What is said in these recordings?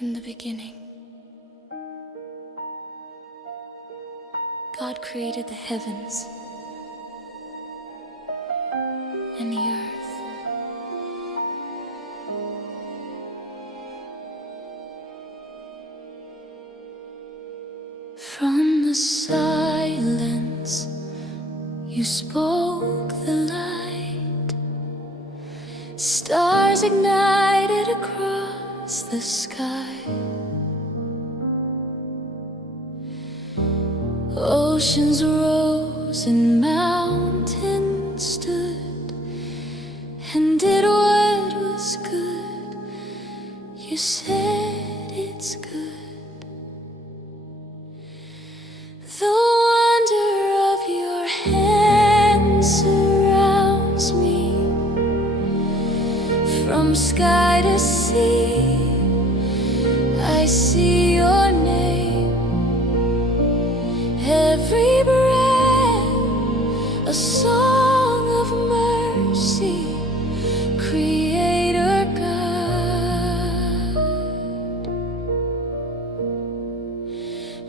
In the beginning, God created the heavens and the earth. From the silence, you spoke the light. Stars ignited across the sky. Oceans rose and mountains stood and did what was good. You said it's good. The wonder of your hand surrounds me. From sky to sea, I see your name. Every breath, a song of mercy, Creator God,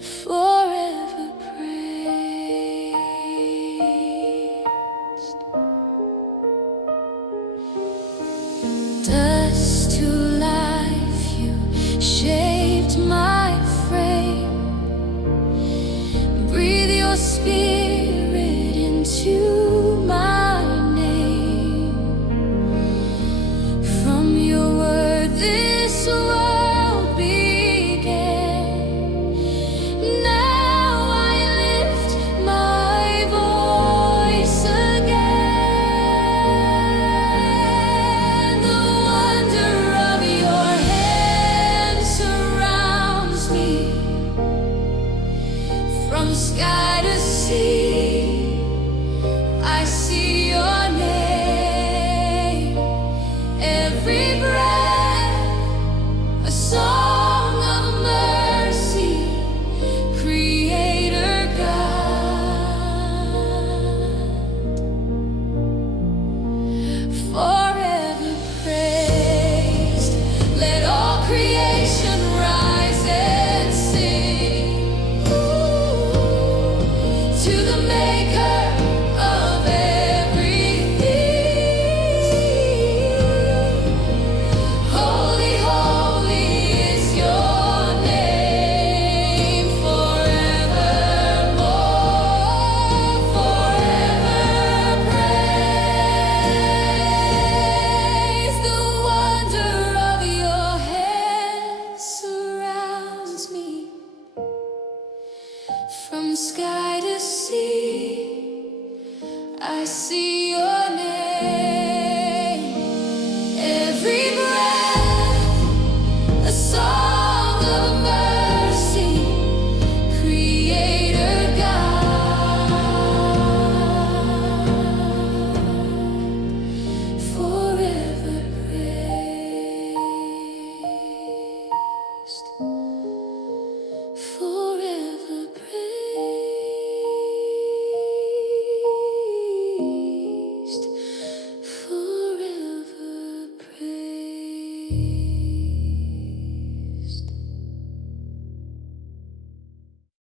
forever praised. Dust to life, you shaped my frame. Breathe your spirit into my name. From your word this world began. Now I lift my voice again. The wonder of your hand surrounds me. From sky to sea, I see your name. Every breath, a song of mercy, Creator God, forever praised. Let all creation rise and sing to the Maker of everything. Holy, holy is your name, forevermore, forever praise. The wonder of your hand surrounds me. From sky to sea, I see your